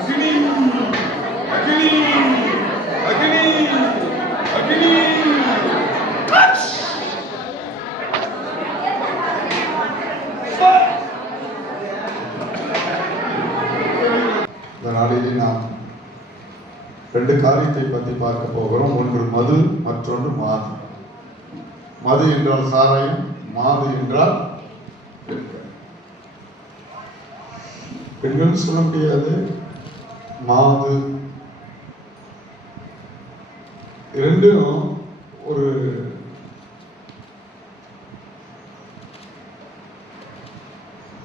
அக்னி அக்னி அக்னி அக்னி. இந்த நாளிலே நாம் ரெண்டு காரியத்தை பற்றி பார்க்க போகிறோம். ஒன்று மது, மற்றொன்று மாது. மது என்றால் சாராயம், மாது என்றால் பெண்கள் சொல்ல முடியாது. மாது ரெண்டும் ஒரு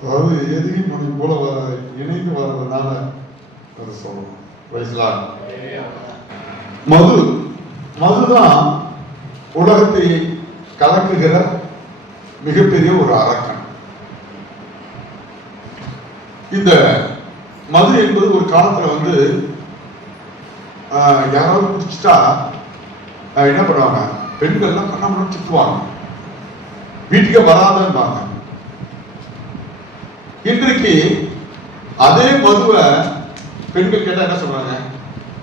அதாவது எதிரி மொழி போல இணைந்து வர்றதுனால அதை சொல்லணும். மது மதுதான் உலகத்தை கலக்குகிற மிகப்பெரிய ஒரு அரக்கன். இந்த மது என்பது ஒரு காலத்துல யாராவது குடிச்சுட்டா என்ன பண்ணுவாங்க, பெண்கள்லாம் கண்ணாமண்ணு திட்டுவாங்க, வீட்டுக்கே வராதுன்பாங்க. இன்றைக்கு அதே மதுவை பெண்கள் கேட்டா என்ன சொல்றாங்க,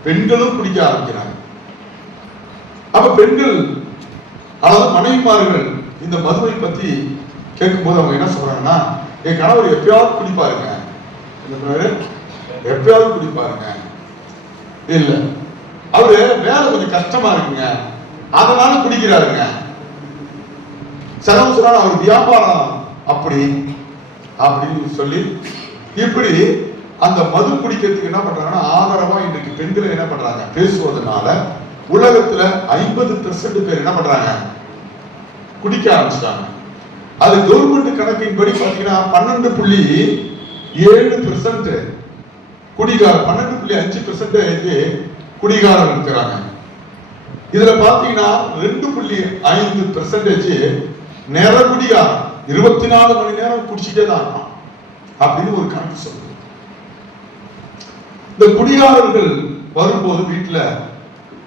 பெண்களும் குடிக்க ஆரம்பிக்கிறாங்க. அப்ப பெண்கள் அதாவது மனைவிமார்கள் இந்த மதுவை பத்தி கேட்கும் போது அவங்க என்ன சொல்றாங்கன்னா, என் கணவர் எப்பயாவது குடிப்பாருங்க, எப்பயாவது குடிப்பாருங்க, இல்ல அவரு வேலை கொஞ்சம் கஷ்டமா இருக்குங்க அதனால குடிக்கிறாருங்க, செலவு சொன்னா அவர் வியாபாரம் அப்படி அப்படின்னு சொல்லி இப்படி அந்த மது குடிக்கிறதுக்கு என்ன பண்றாங்கன்னா ஆதரவா இன்றைக்கு பெண்கள் என்ன பண்றாங்க பேசுவதனால உலகத்துல 50% பேர் என்ன பண்றாங்க குடிக்க ஆரம்பிச்சிட்டாங்க. அது கவர்மெண்ட் கணக்கின்படி பாத்தீங்கன்னா 12.7% குடிகார 12.5% குடிகாரர்கள் இருக்கிறாங்க. இதுல பாத்தீங்கன்னா 2.5% நேர குடிகாரம் 24 மணி நேரம் குடிச்சிட்டே தான் இருக்கும் அப்படின்னு ஒரு கணக்கு சொல்லுது. இந்த குடிகாரர்கள் வரும்போது வீட்டுல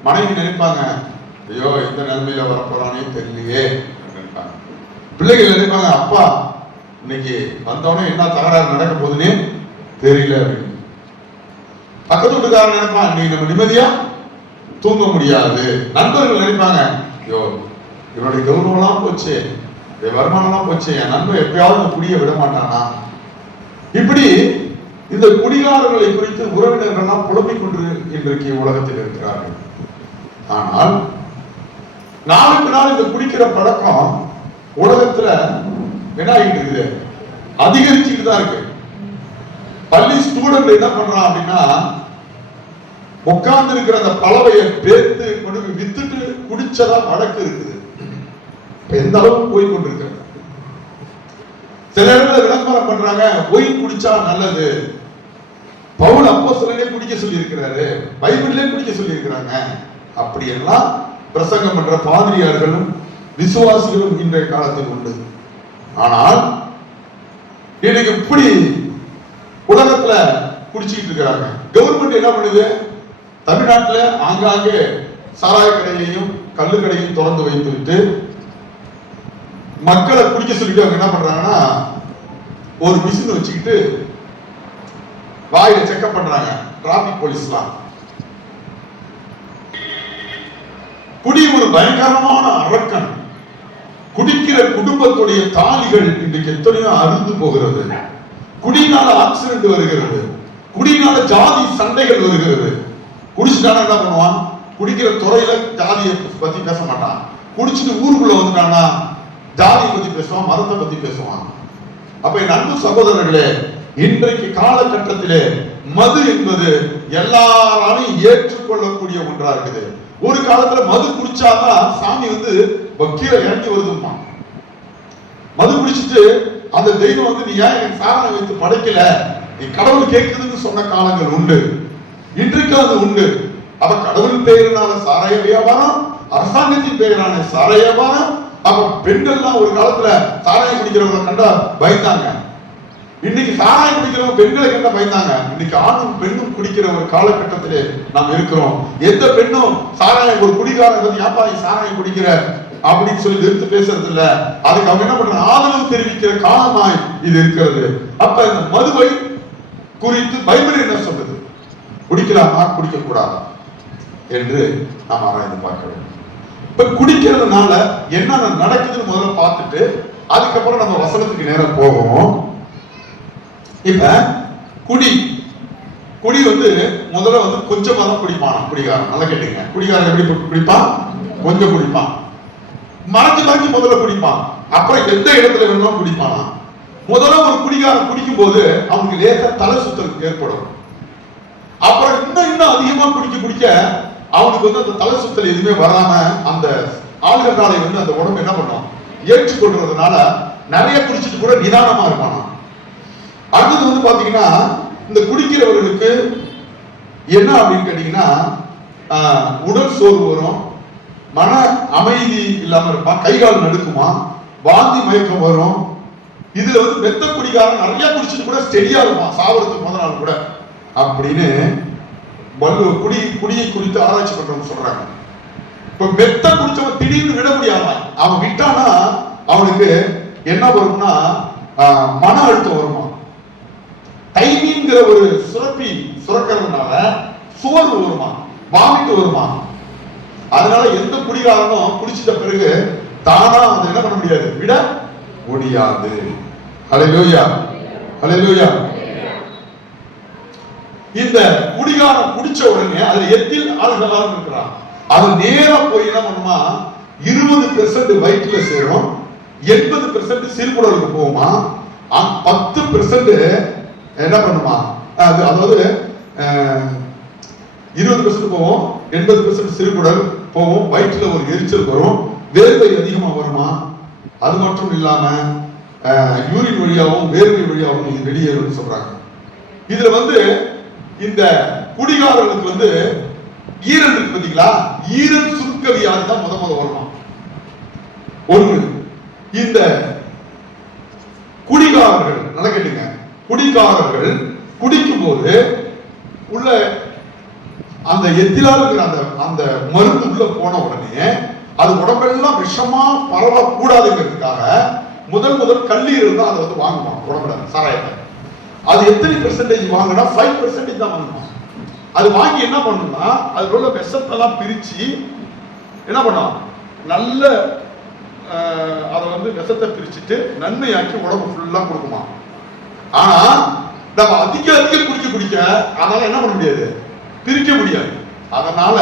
மனைவி நினைப்பாங்க, ஐயோ இந்த நிலைமையில வரப்போறானே தெரியலையே நினைப்பாங்க. பிள்ளைகள் நினைப்பாங்க, அப்பா இன்னைக்கு வந்தவனே என்ன தகராறு நடக்க போகுதுன்னே தெரியல அப்படின்னு. பக்கத்து வீட்டுக்காரன் நினைப்பான், இன்னைக்கு நம்ம நிம்மதியா தூங்க முடியாது. நண்பர்கள் நினைப்பாங்க, ஐயோ இவனுடைய கௌரவம்லாம் போச்சு, வருமானம்லாம் போச்சு, என் நண்பன் எப்பயாவது குடிய விட மாட்டானா. இப்படி இந்த குடிகாரர்களை குறித்து உறவினர்கள்லாம் புலம்பிக் கொண்டு இன்றைக்கு உலகத்தில் இருக்கிறார்கள். ஆனால் நாளுக்கு நாள் இந்த குடிக்கிற பழக்கம் உலகத்துல என்ன ஆகிட்டு இருக்குது, அதிகரிச்சுட்டு தான் இருக்கு. பள்ளி ஸ்டூடெண்ட் என்ன பண்றான் அப்படின்னா, உட்கார்ந்து இருக்கிற அந்த பலவையை பேர்த்து கொண்டு வித்துட்டு குடிச்சதா வழக்கு இருக்குது. எந்த அளவுக்கு போய் கொண்டிருக்கிறது. சில இடத்துல விளம்பரம் பண்றாங்க, போய் குடிச்சா நல்லது, பவுல் அப்போஸ்தலனே குடிக்க சொல்லி இருக்கிறாரு, பைபிள்லயே குடிக்க சொல்லி இருக்கிறாங்க, அப்படி எல்லாம் பிரசங்கம் பண்ற பாதிரியார்களும் விசுவாசிகளும் இன்றைய காலத்தில் உண்டு. ஆனால் இன்னைக்கு இப்படி உலகத்துல குடிச்சிட்டு இருக்கிறாங்க. கவர்மெண்ட் என்ன பண்ணுது, தமிழ்நாட்டுல ஆங்காங்கே சாராய கடையையும் கல்லு கடையும் திறந்து வைத்து விட்டு மக்களை குடிக்க சொல்லிட்டு அவங்க என்ன பண்றாங்கன்னா ஒரு மிஷின் வச்சுக்கிட்டு வாயில செக்அப் பண்றாங்க டிராபிக் போலீஸ்லாம். குடி ஒரு பயங்கரமான அரக்கன். குடிக்கிற குடும்பத்துடைய தாலிகள் இன்றைக்கு எத்தனையோ அருந்து போகிறது. குடினால ஆக்சிடென்ட் வருகிறது, குடினால ஜாதி சண்டைகள் வருகிறது. குடிச்சுட்டானா என்ன பண்ணுவான், குடிக்கிற துறையில ஜாதியை பத்தி பேச மாட்டான். குடிச்சுட்டு ஊருக்குள்ள வந்துட்டானா ஜாதியை பத்தி பேசுவான், மதத்தை பத்தி பேசுவான். அப்ப என் அன்பு சகோதரர்களே, இன்றைக்கு காலகட்டத்திலே மது என்பது எல்லாராலையும் ஏற்றுக்கொள்ளக்கூடிய ஒன்றா இருக்குது. ஒரு காலத்துல மது குடிச்சாதான் சாமி கீழே இறங்கி வருதுமா. மது குடிச்சிட்டு அந்த தெய்வம் நீ ஏன் எனக்கு சாதனை வைத்து படைக்கல, நீ கடவுள் கேட்குதுன்னு சொன்ன காலங்கள் உண்டு. இன்றைக்கு அது உண்டு. அப்ப கடவுள் பெயரினால சாராய வியாபாரம், அரசாங்கத்தின் பெயரான சாராய வியாபாரம். அப்ப பெண்கள்லாம் ஒரு காலத்துல சாராயம் குடிக்கிறவங்க கண்டா பயந்தாங்க. இன்னைக்கு சாராயம் குடிக்கிறவங்க பெண்களை கண்டா பயந்தாங்க. இன்னைக்கு ஆணும் பெண்ணும் குடிக்கிற ஒரு காலகட்டத்திலே நாம் இருக்கிறோம். எந்த பெண்ணும் சாராயம் ஒரு குடிகாரன் ஏப்பா நீ சாராயம் குடிக்கிற அப்படின்னு சொல்லி எடுத்து பேசுறது இல்ல. அதுக்கு அவங்க என்ன பண்றாங்க, ஆதரவு தெரிவிக்கிற காலமாய் இது இருக்கிறது. அப்ப இந்த மதுவை குறித்து பைபிள் என்ன சொல்றது, குடிக்கலாமா குடிக்க கூடாதா என்று நாம் ஆராய்ந்து பார்க்க வேண்டும். இப்ப குடிக்கிறதுனால என்ன நடக்குதுன்னு முதல்ல பார்த்துட்டு அதுக்கப்புறம் நம்ம வசனத்துக்கு நேரம் போவோம். இப்ப குடி முதல்ல கொஞ்சமா தான் குடிப்பான் குடிகாரன். நல்லா கேட்டுங்க, குடிகாரன் எப்படி குடிப்பான்? கொஞ்சம் குடிப்பான், மறைஞ்சு முதல்ல குடிப்பான், அப்புறம் எந்த இடத்துல வேணுமோ குடிப்பானா. முதல்ல ஒரு குடிகாரன் குடிக்கும் போது அவனுக்கு லேசா தலை சுத்தல் ஏற்படும். அப்புறம் இன்னும் அதிகமா குடிக்க அவனுக்கு அந்த தலை சுத்தல் எதுவுமே வராம அந்த ஆழ்கட்டாலை அந்த உடம்பு என்ன பண்ணும், ஏற்றுக்கொள்றதுனால நிறைய குடிச்சிட்டு கூட நிதானமா இருப்பானா. அடுத்தது பாத்தீங்கன்னா இந்த குடிக்கிறவர்களுக்கு என்ன அப்படின்னு கேட்டீங்கன்னா உடல் சோர்வு வரும், மன அமைதி இல்லாம இருப்பான், கை கால் நடுக்குமா, வாந்தி மயக்கம் வரும். இதுல மெத்த குடிகாரன் நிறைய குடிச்சிட்டு கூட ஸ்டெடியா இருப்பான், சாவறதுக்கு முதல் நாள் கூட அப்படின்னு குடியை குறித்து ஆராய்ச்சி பண்றவங்க சொல்றாங்க. இப்ப மெத்த குடிச்சவன் திடீர்னு விட முடியாம அவன் விட்டானா அவனுக்கு என்ன வரும்னா மன அழுத்தம் வருமா, தைமின்கிற ஒரு சுரப்பி சுரக்கிறதுனால சோர்வு வருமா, வாமிட்டு வருமா. அதனால எந்த குடிகாரனும் குடிச்சிட்ட பிறகு தானா அதை என்ன பண்ண முடியாது, விட முடியாது. ஹல்லேலூயா, ஹல்லேலூயா. இந்த குடிகாரன் குடிச்ச உடனே அதுல எத்தில் ஆல்கஹால் இருக்கிறான், அது நேரா போய் என்ன பண்ணுமா 20% வயிற்றுல சேரும், 80% சிறுகுடலுக்கு போகுமா, 10% என்ன பண்ணுமா, அதாவது 20% போகும், 80% சிறுகுடல் போகும், வயிற்றுல ஒரு எரிச்சல் வரும், வேர்வை அதிகமா வருமா. அது மட்டும் இல்லாம யூரின் வழியாகவும் வேர்வை வழியாகவும் இது வெளியேறும் சொல்றாங்க. இதுல இந்த குடிகாரர்களுக்கு ஈரல் இருக்கு பாத்தீங்களா, ஈரல் சுருக்க வியாதி தான் முத வரணும். ஒன்று இந்த குடிகாரர்கள், நல்லா கேட்டுங்க, குடிகாரர்கள் குடிக்கும் போது உள்ள அந்த எத்திலால் அந்த மருந்து உள்ள போன உடனே அது உடம்பெல்லாம் விஷமா பரவக்கூடாதுங்கிறதுக்காக முதல் கல்லீரல் தான் அதை வாங்குவான் உடம்புல சாராயத்தை. அது எத்தனை பெர்சன்டேஜ் வாங்கினா 5% தான் வாங்குவான். அது வாங்கி என்ன பண்ணும்னா அதுல உள்ள விஷத்தெல்லாம் பிரிச்சு என்ன பண்ணும், நல்ல அதை விஷத்தை பிரிச்சுட்டு நன்மையாக்கி உடம்பு ஃபுல்லா கொடுக்குமா. ஆனா நம்ம அதிக குடிக்க அதனால என்ன பண்ண முடியாது, பிரிக்க முடியாது. அதனால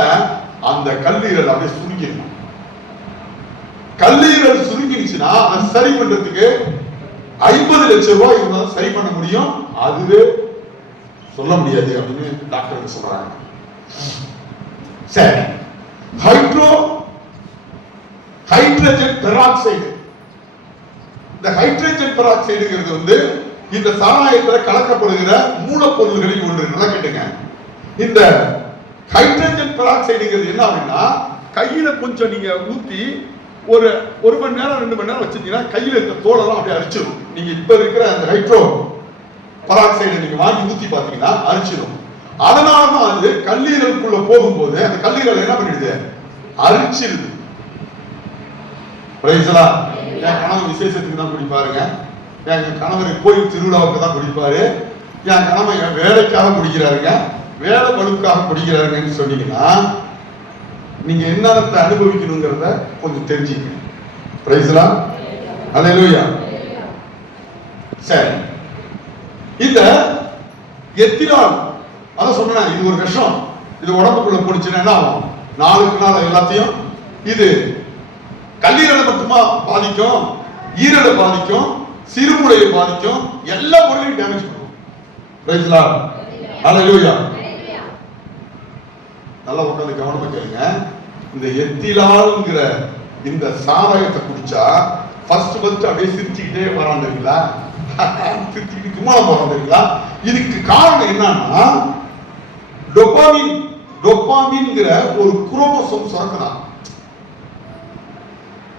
அந்த கல்லீரல் அப்படியே சுருங்கிடும். கல்லீரல் சுருங்கிடுச்சுன்னா அதை சரி பண்றதுக்கு 50 லட்சம் ரூபாய் இருந்தாலும் சரி பண்ண முடியும், அதுவே சொல்ல முடியாது அப்படின்னு டாக்டர் சொல்றாங்க. சரி, ஹைட்ரஜன் பெராக்சைடு. இந்த ஹைட்ரஜன் பெராக்சைடுங்கிறது இந்த சாராயத்தில் கலக்கப்படுகிற மூலப்பொருள்களில் ஒன்று. நல்லா கேட்டுங்க, இந்த ஹைட்ரஜன் பெராக்சைடுங்கிறது என்ன அப்படின்னா கையில கொஞ்சம் நீங்க ஊத்தி ஒரு மணி நேரம் 2 மணி நேரம் வச்சிருந்தீங்கன்னா கையில இருக்க தோலெல்லாம் அப்படியே அரிச்சிடும். நீங்க இப்ப இருக்கிற அந்த ஹைட்ரோ பெராக்சைடை நீங்க வாங்கி ஊத்தி பாத்தீங்கன்னா அரிச்சிடும். அதனாலதான் அது கல்லீரலுக்குள்ள போகும்போது அந்த கல்லீரல் என்ன பண்ணிடுது, அரிச்சிருது. என் கணவர் விசேஷத்துக்கு தான் குடிப்பாருங்க, என் கணவர் கோயில் திருவிழாவுக்கு தான் குடிப்பாரு, என் கணவன் வேலைக்காக குடிக்கிறாருங்க, வேலை பழுக்காக குடிக்கிறாருங்கன்னு சொன்னீங்கன்னா நீங்க என்னத்தை அனுபவிக்கணுங்கிறத கொஞ்சம் தெரிஞ்சுக்கணும். பிரைஸ்லா, ஹல்லேலூயா. சரி, இந்த எத்தினால் அதான் சொன்னேன், இது ஒரு விஷம், இது உடம்புக்குள்ள போடுச்சுன்னா என்ன ஆகும், நாளுக்கு நாள் எல்லாத்தையும் இது கல்லீரலை மட்டுமா பாதிக்கும், ஈரலை பாதிக்கும், சிறுமுடையை பாதிக்கும், எல்லா பொருளையும் டேமேஜ் பண்ணும். பிரைஸ் லார்ட், ஹல்லேலூயா. நல்லா உட்கார்ந்து கவனமா கேளுங்க. இந்த எத்திலால்ங்கிற இந்த சாராயத்தை குடிச்சா ஃபர்ஸ்ட் அப்படியே சிரிச்சுக்கிட்டே வரான் தெரியுங்களா, சிரிச்சுக்கிட்டு சும்மா போறான் தெரியுங்களா. இதுக்கு காரணம் என்னன்னா டோபாமின்ங்கிற ஒரு குரோமோசோம் சுரக்குதான்.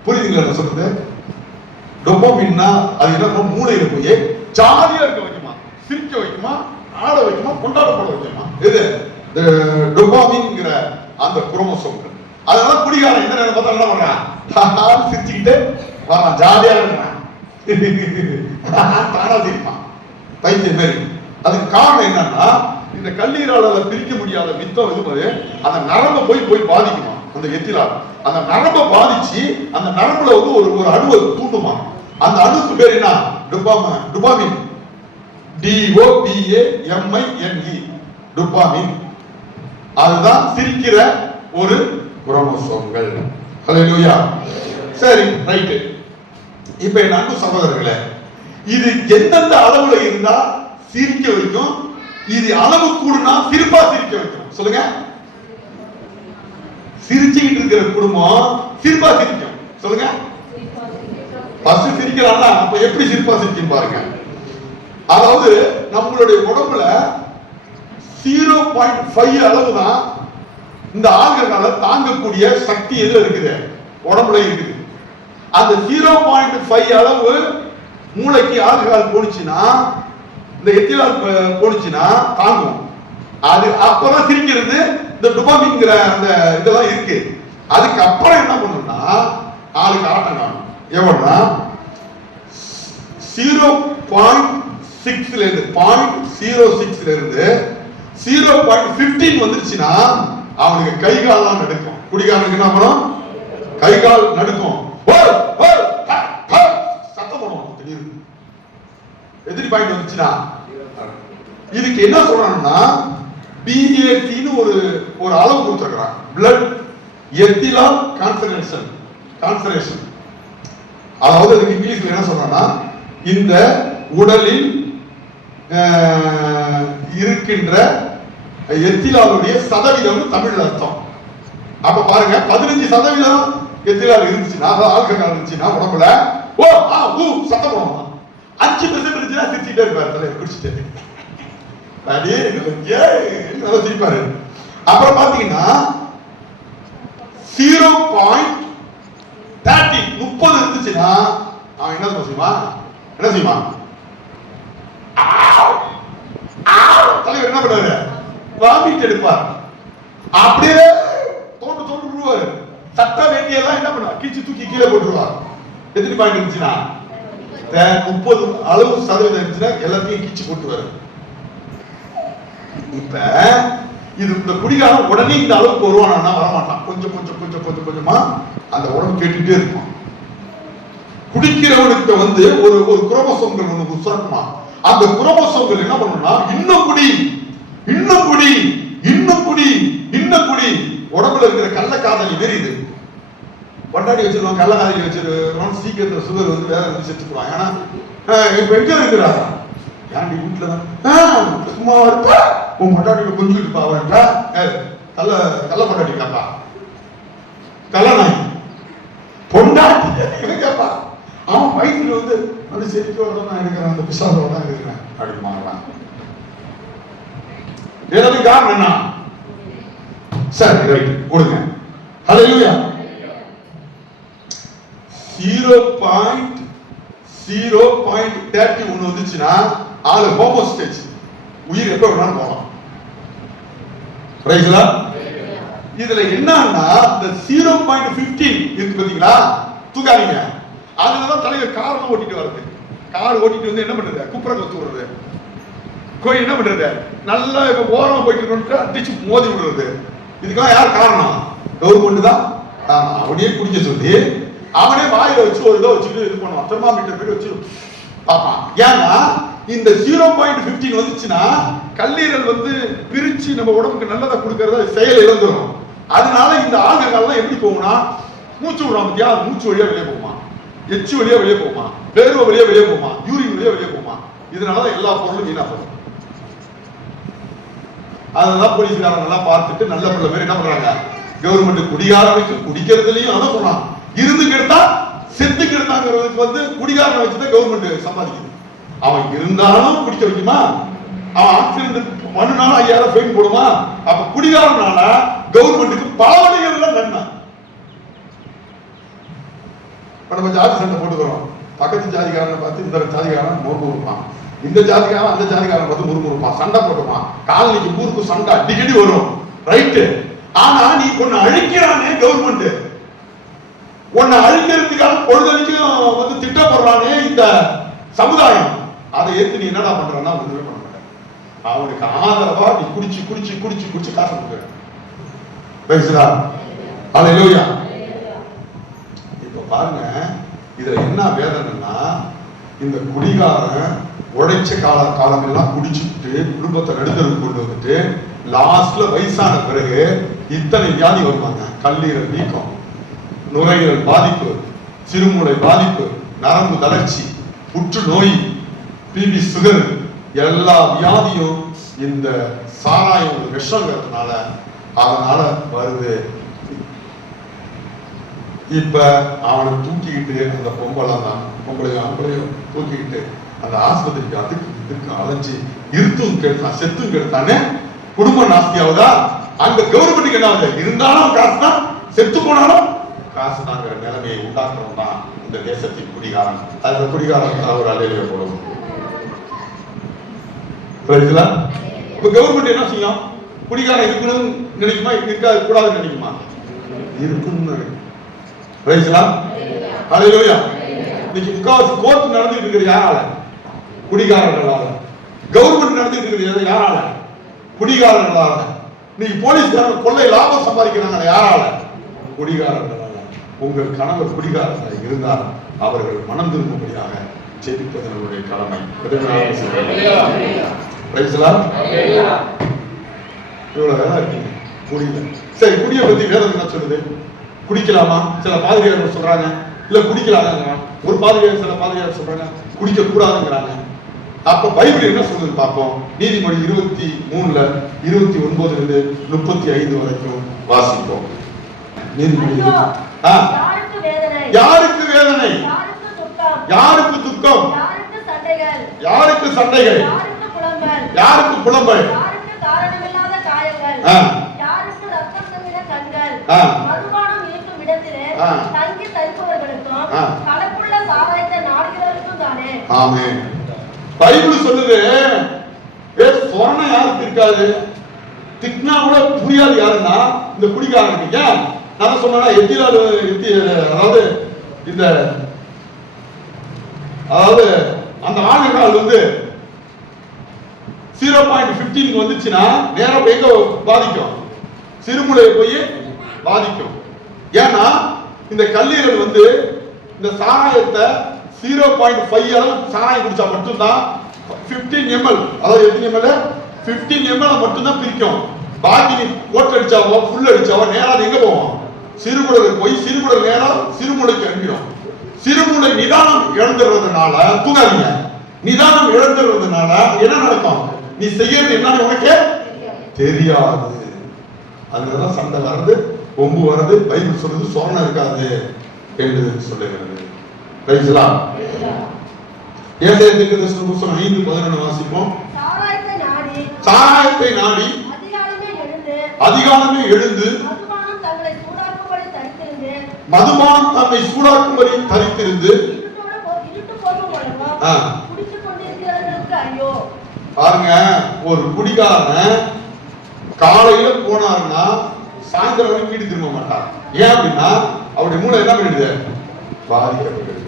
புரியுதுங்களா சொல்றது? டோபாமின்னா அது என்ன, மூளையில போய் ஜாலியா இருக்க வைக்குமா, சிரிக்க வைக்குமா, ஆட வைக்குமா, கொண்டாடப்பட வைக்குமா. இது டோபாமின்ங்கிற அந்த குரோமோசோம். அதனால குடிகாரன் எந்த நேரம் பார்த்தா என்ன பண்றான், சிரிச்சுக்கிட்டு வரான், ஜாலியா இருக்கிறான், தானா சிரிப்பான், பைத்தியம் மாரி. அதுக்கு காரணம் என்னன்னா இந்த கல்லீரலால பிரிக்க முடியாத வித்தம் இது அந்த நரம்பை போய் பாதிக்குமா அந்த எத்திலால். அந்த நரம்பை பாதிச்சு அந்த நரம்புல வந்து ஒரு அணுவை தூண்டுமா. அந்த அணுக்கு பேர் என்ன? டுபாமின். DOPAMINE டுபாமின். அதுதான் சிரிக்கிற ஒரு குரோமோசோம்கள். ஹல்லேலூயா. சரி, ரைட். இப்ப என் அன்பு சகோதரர்களே, இது எந்தெந்த அளவுல இருந்தா சிரிக்க வைக்கும்? இது அளவு கூடுனா சிரிப்பா சிரிக்க வைக்கும். சொல்லுங்க. சிரிச்சுக்கிட்டு இருக்கிற குடும்பம் சிரிப்பா சிரிக்கும். சொல்லுங்க. ஃபர்ஸ்ட் சிரிக்கிறானா அப்ப எப்படி சிரிப்பா சிரிக்கும் பாருங்க. அதாவது நம்மளுடைய உடம்புல 0.5 அளவு தான் இந்த ஆள்களால தாங்கக்கூடிய சக்தி எதுல இருக்குது? உடம்புல இருக்குது. அந்த 0.5 அளவு மூளைக்கு ஆல்கஹால் போனுச்சுன்னா, இந்த எத்திலால் போனுச்சுன்னா தாங்கும். அது அப்பதான் சிரிக்கிறது. இந்த டுபாமின்ங்கிற அந்த இதெல்லாம் இருக்கு. அதுக்கு அப்புறம் என்ன பண்ணணும்னா ஆளுக்கு ஆட்டம் காணும். எவ்வளவுனா 0.6ல இருந்து 0.06ல இருந்து 0.15 வந்துருச்சுன்னா அவனுக்கு கை கால்லாம் நடுக்கும். குடிகாரனுக்கு என்ன பண்ணும்? கை கால் நடுக்கும். சத்தம் பண்ணுவோம். திடீர்னு எதிரி பாயிண்ட் வந்துச்சுன்னா இதுக்கு என்ன சொல்றாங்கன்னா BAC ஒரு அளவு கொடுத்திருக்கிறான். Blood ethanol concentration. அதாவது அதுக்கு இங்கிலீஷ்ல என்ன சொல்றான்னா இந்த உடலில் இருக்கின்ற எத்திலாலுடைய சதவீதம் தமிழ் அர்த்தம். அப்ப பாருங்க 15% எத்திலால் இருந்துச்சுன்னா, ஆல்கஹால் இருந்துச்சுன்னா உடம்புல சத்தம் போடணும். 5% இருந்துச்சுன்னா சிரிச்சுட்டே இருப்பாரு, தலைவர் குடிச்சிட்டு சிரிப்பாரு. அப்புறம் பாத்தீங்கன்னா 0.30 இருந்துச்சுன்னா அவன் என்ன செய்வான்? தலைவர் என்ன பண்ணுவாரு? வாமிட் எடுப்பார். அப்படியே தோண்டு விடுவாரு. சட்ட வேண்டியெல்லாம் என்ன பண்ணுவார்? கீச்சு தூக்கி கீழே போட்டுருவார். எத்தனை பாயிண்ட் இருந்துச்சுன்னா 30% இருந்துச்சுன்னா எல்லாத்தையும் கீச்சு போட்டுவாரு. இப்ப இது இந்த குடிகாரன் உடனே இந்த அளவுக்கு வருவானா? வரமாட்டான். கொஞ்சமா அந்த உடம்பு கேட்டுட்டே இருக்கும். குடிக்கிறவனுக்கு வந்து ஒரு குரோமோசோம்கள் ஒண்ணு சுரக்குமா. அந்த குரோமோசோம்கள் என்ன பண்ணணும்னா இன்னும் குடி உடம்புல இருக்கிற கள்ளக்காதலி வெறிது. கொண்டாடி வச்சிருவாங்க, கள்ளக்காதலி வச்சிருவாங்க. சீக்கிரத்துல சுகர் வந்து வேற வந்து செத்து போவாங்க. ஏன்னா இப்ப எங்க இருக்கிறா? ஏன்டி வீட்டுல தான் சும்மா இருப்பா. உன் கொண்டாடி கொஞ்சம் இருப்பா. கள்ள கொண்டாடி காப்பா, கள்ள நாய் பொண்டாட்டி கேப்பா. அவன் வயிற்றுல வந்து அந்த செடிக்கோட தான் இருக்கிறேன், அந்த பிசாசோட தான் இருக்கிறேன் அப்படின்னு மாறுறான். எல்லாத்துக்கும் காரணம் என்ன? சரி, ரைட், கொடுங்க. ஹல்லேலூயா. 0.31 வந்துச்சுன்னா ஆளு ஹோமோஸ்டேஜ், உயிர் எப்ப வேணாலும் போகலாம். ரைட்ல இதுல என்னன்னா இந்த 0.15 இருக்கு பாத்தீங்களா, தூக்காதீங்க. அதுலதான் தலைவர் காரணம் ஓட்டிட்டு வருது. கார் ஓட்டிட்டு வந்து என்ன பண்றது? குப்புற கொத்து விடுறது. கோயில் என்ன பண்றது? நல்லா ஓரமா போயிட்டு அடிச்சு மோதி விடுறது. இதுக்கெல்லாம் யார் காரணம்? கவர்மெண்ட் தான். அப்படியே குடிக்க சொல்லி அவனே வாயில வச்சு ஒரு இதை வச்சுட்டு இது பண்ணுவான். தெர்மாமீட்டர் போய் வச்சு பார்ப்பான். ஏன்னா இந்த 0.15 வந்துச்சுன்னா கல்லீரல் வந்து பிரிச்சு நம்ம உடம்புக்கு நல்லதை கொடுக்கறத செயல் இழந்துடும். அதனால இந்த ஆல்கஹால்லாம் எப்படி போகும்னா மூச்சு விடுறான் பத்தியா, மூச்சு வழியா வெளியே போகுமா, எச்சு வழியா வெளியே போகுமா, வேர்வை வழியா வெளியே போகுமா, யூரின் வழியா வெளியே போகுமா. இதனாலதான் எல்லா பொருளும் வீணா போகும். அதெல்லாம் போலீஸ்காரங்க எல்லாம் பார்த்துட்டு நல்ல பிள்ளை பேர் என்ன பண்றாங்க? கவர்மெண்ட் குடிகாரனுக்கு குடிக்கிறதுலயும் அதான் சொல்றான். இருந்து கெடுத்தா செத்து கெடுத்தாங்கிறதுக்கு வந்து குடிகாரனை வச்சுதான் கவர்மெண்ட் சம்பாதிக்குது. அவன் இருந்தாலும் குடிக்க வைக்குமா? அவன் ஆக்சிடென்ட் பண்ணுனாலும் 5000 ஃபைன் போடுமா? அப்ப குடிகாரனால கவர்மெண்ட்டுக்கு பல வழிகள்ல நன்மை. இப்ப நம்ம ஜாதி சண்டை போட்டுக்கிறோம். பக்கத்து ஜாதிக்காரனை பார்த்து இந்த ஜாதிக்காரன் முறுக்கு இருப்பான், இந்த ஜாதிக்காரன் அந்த ஜாதிக்காரன் பார்த்து முறுக்கு இருப்பான், சண்டை போட்டுப்பான். காலனிக்கு ஊருக்கு சண்டை அடிக்கடி வரும். ரைட்டு. ஆனா நீ ஒன்னு அழிக்கிறானே கவர்மெண்ட், உன்னை அழிக்கிறதுக்காக பொழுதனைக்கும் வந்து திட்டம் போடுறானே இந்த சமுதாயம், அதை ஏத்து நீ என்னடா பண்றன்னா ஒண்ணுமே பண்ண மாட்டேன். அவனுக்கு ஆதரவா நீ குடிச்சு குடிச்சு குடிச்சு குடிச்சு காசு கொடுக்குற. பேசுதா? அல்லேலூயா. இப்ப பாருங்க, இதுல என்ன வேதனைன்னா, இந்த குடிகாரன் உழைச்ச காலம் எல்லாம் குடிச்சுட்டு குடும்பத்தை நடுத்தருக்கு கொண்டு வந்துட்டு லாஸ்ட்ல வயசான பிறகு இத்தனை வியாதி வருவாங்க. கல்லீரல் வீக்கம், நுரையீரல் பாதிப்பு, சிறுமூளை பாதிப்பு, நரம்பு தளர்ச்சி, புற்றுநோய், பிபி, சுகர், எல்லா வியாதியும் இந்த சாராயம் விஷங்கிறதுனால அதனால வருது. இப்ப அவனை தூக்கிக்கிட்டு அந்த பொம்பளையும் தூக்கிக்கிட்டு அந்த ஆஸ்பத்திரிக்கு அதுக்கு இதுக்கு அலைஞ்சு இருத்தும் கெடுத்தான், செத்தும் கெடுத்தானே. குடும்பம் நாஸ்தியாவதா? அந்த கவர்மெண்ட்டுக்கு என்ன ஆகுது? இருந்தாலும் காசு தான், செத்து போனாலும் காசு தாங்கிற நிலைமையை உண்டாக்குறோம் தான் இந்த தேசத்தின் குடிகாரன். அந்த குடிகாரன் அவர் அலையில போடும். இப்ப கவர்மெண்ட் என்ன செய்யும்? குடிகாரன் இருக்கணும்னு நினைக்குமா, இருக்க கூடாதுன்னு நினைக்குமா? இருக்குன்னு. இன்னைக்கு முக்காவாசி கோர்ட் நடந்துட்டு இருக்கிறது யாரால? குடிகாரர்களால. கவர்மெண்ட் நடந்துட்டு இருக்கிறது யாரால? குடிகாரர்களால. இன்னைக்கு போலீஸ்காரங்க கொள்ளை லாபம் சம்பாதிக்கிறாங்க யாரால? குடிகாரர்களால. உங்கள் கணவர் குடிகாரர்களாக இருந்தால் அவர்கள் மனம் திரும்பும்படியாக ஜெபிப்பது நம்முடைய கடமை. இவ்வளவு வேலை இருக்கீங்க புரியல. சரி, குடியை பத்தி வேதம் என்ன சொல்லுது? குடிக்கலாமா? சில பாதிரியார் சொல்றாங்க இல்ல குடிக்கலாங்க. ஒரு பாதிரியார், சில பாதிரியார் சொல்றாங்க குடிக்க கூடாதுங்கிறாங்க. அப்ப பைபிள் என்ன சொல்லுது பார்ப்போம். நீதிமொழி 23ல 29 இருந்து 35 வரைக்கும் வாசிப்போம். நீதிமொழி. யாருக்கு வேதனை? யாருக்கு துக்கம்? யாருக்கு சண்டைகள்? யாருக்கு புலம்பல்? ஆமென். பைபிள் சொல்லுது, சொரணை யாருக்கு இருக்காது? திக்னா கூட புரியாது யாருன்னா இந்த குடிகாரனுக்கு. ஏன் நான் சொன்னா அதாவது அந்த ஆளுநாள் வந்து 0.15 வந்துச்சுன்னா நேரம் எங்க பாதிக்கும்? சிறுமுலையை போய் பாதிக்கும். ஏன்னா இந்த கல்லீரல் வந்து இந்த சாராயத்தை 0.5 அளவு சாராயம் குடிச்சா மட்டும்தான் 15 ml, அதாவது எத்தனை ml? 15 ml மட்டும்தான் பிரிக்கும். பாக்கி நீ கோட் அடிச்சாவோ ஃபுல் அடிச்சாவோ நேரா எங்க போவோம்? சிறுமுலைக்கு போய் சிறுமுடல் நேரம் சிறுமுலைக்கு அனுப்பிடும். சிறுமுலை நிதானம் இழந்துறதுனால, தூங்காதீங்க, நிதானம் இழந்துறதுனால என்ன நடக்கும்? நீ செய்யறது என்னன்னு உனக்கே தெரியாது. அதுலதான் சண்டை வர்றது, கொம்பு வர்றது. பைபிள் சொல்றது சொரணை இருக்காது என்று சொல்லுகிறது. ஏசாயா புத்தகம் 5:11 வாசிப்போம். சாராயத்தை நாடி அதிகாலமே எழுந்து மதுபானம் தன்னை சூடாக்கும்படி தரித்திருந்து. பாருங்க, ஒரு குடிகாரன் காலையில போனாருன்னா சாயந்தரம் வரைக்கும் வீடு திரும்ப மாட்டார். ஏன் அப்படின்னா அவருடைய மூளை என்ன பண்ணிடுது? பாதிக்கப்படுது.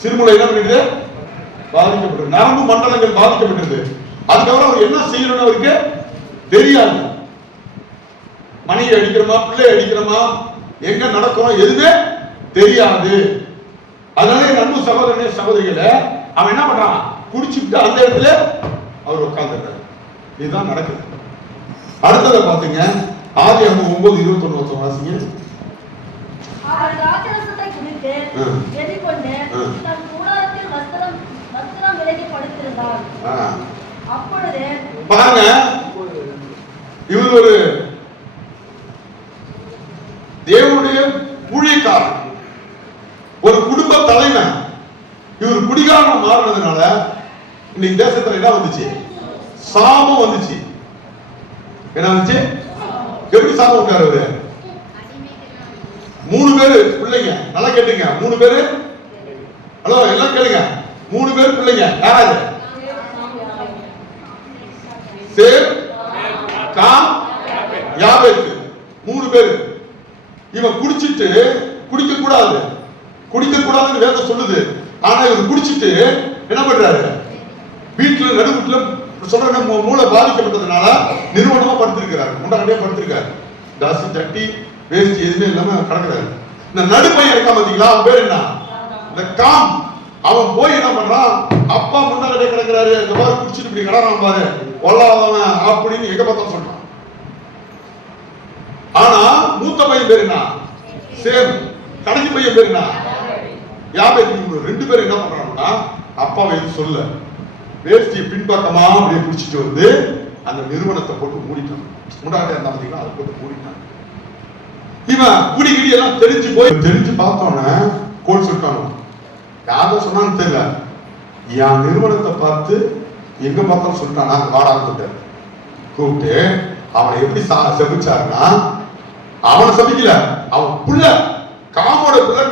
சிறுமுலை என்ன பண்ணிடுது? பாதிக்கப்படுது. நரம்பு மண்டலங்கள் பாதிக்கப்பட்டது. அதுக்கப்புறம் அவர் என்ன செய்யணும்னு அவருக்கு தெரியாது. மனைவி அடிக்கிறோமா, பிள்ளை அடிக்கிறோமா, எங்க நடக்கிறோம் எதுவுமே தெரியாது. அதனால நண்பு சகோதரனே சகோதரிகளை அவன் என்ன பண்றான்? குடிச்சுட்டு அந்த இடத்துல அவர் உட்கார்ந்துட்டார். இதுதான் நடக்குது. அடுத்ததை பாத்தீங்க, ஆதியாகமம் 9:21 வாசிங்க. பாருங்க, இவர் ஒரு தேவனுடைய ஊழியக்காரன், ஒரு குடும்ப தலைவன். இவர் குடிகாரன் மாறினதுனால இன்னைக்கு தேசத்துல என்ன வந்துச்சு? சாபம் வந்துச்சு. என்ன வந்துச்சு? எப்படி சாபம் விட்டாரு அவரு? 3 பேரு பிள்ளைங்க. நல்லா கேட்டுங்க, 3 பேரு. ஹலோ, எல்லாம் கேளுங்க. 3 பேரு பிள்ளைங்க. யாராவது? Same, com, யாபேத். 3 பேரு. இவன் குடிச்சிட்டு, குடிக்க கூடாதுன்னு வேதம் சொல்லுது. ஆனா இவர் குடிச்சிட்டு என்ன பண்றாரு? வீட்டுல நடுவுல சொல்ற மூளை பாதிக்கப்பட்டதுனால நிறுவனமா படுத்திருக்கிறாரு, முண்டாண்டியா படுத்திருக்காரு, தாசி தட்டி வேஸ்ட் எதுவுமே இல்லாம கிடக்குறாரு. இந்த நடுப்பையன் இருக்கா பாத்தீங்களா, அவன் பேர் என்ன, இந்த காம். அவன் போய் என்ன பண்றான், அப்பா முன்னாடியே கிடக்குறாரு, இந்த மாதிரி குடிச்சிட்டு இப்படி கிடறான் பாரு கொல்லாதவன் அப்படின்னு எங்க பார்த்தா சொல்றான். ஆனா மூத்த பையன் பேர் என்ன, சேம். கடைசி பையன் பேர் என்ன, யாபேத். ரெண்டு பேரும் என்ன பண்றாங்கன்னா, அப்பாவை எதுவும் சொல்ல வேஷ்டியை பின்பக்கமா அப்படியே பிடிச்சிட்டு வந்து அந்த நிறுவனத்தை போட்டு மூடிட்டான். முன்னாடி இருந்தா பாத்தீங்கன்னா அதை போட்டு மூடிட்டான். இவன் குடிகிடி எல்லாம் தெரிஞ்சு பார்த்தோன்னே கோல் சொல்லிட்டானோ, யாரும் சொன்னான்னு தெரியல, என் நிறுவனத்தை பார்த்து எங்க பார்த்தாலும் சொல்லிட்டானா, வாடான்னு கூப்பிட்டு அவனை எப்படி செபிச்சாருன்னா, அவனை சபிக்கல, அவன் புள்ள காமோட புள்ள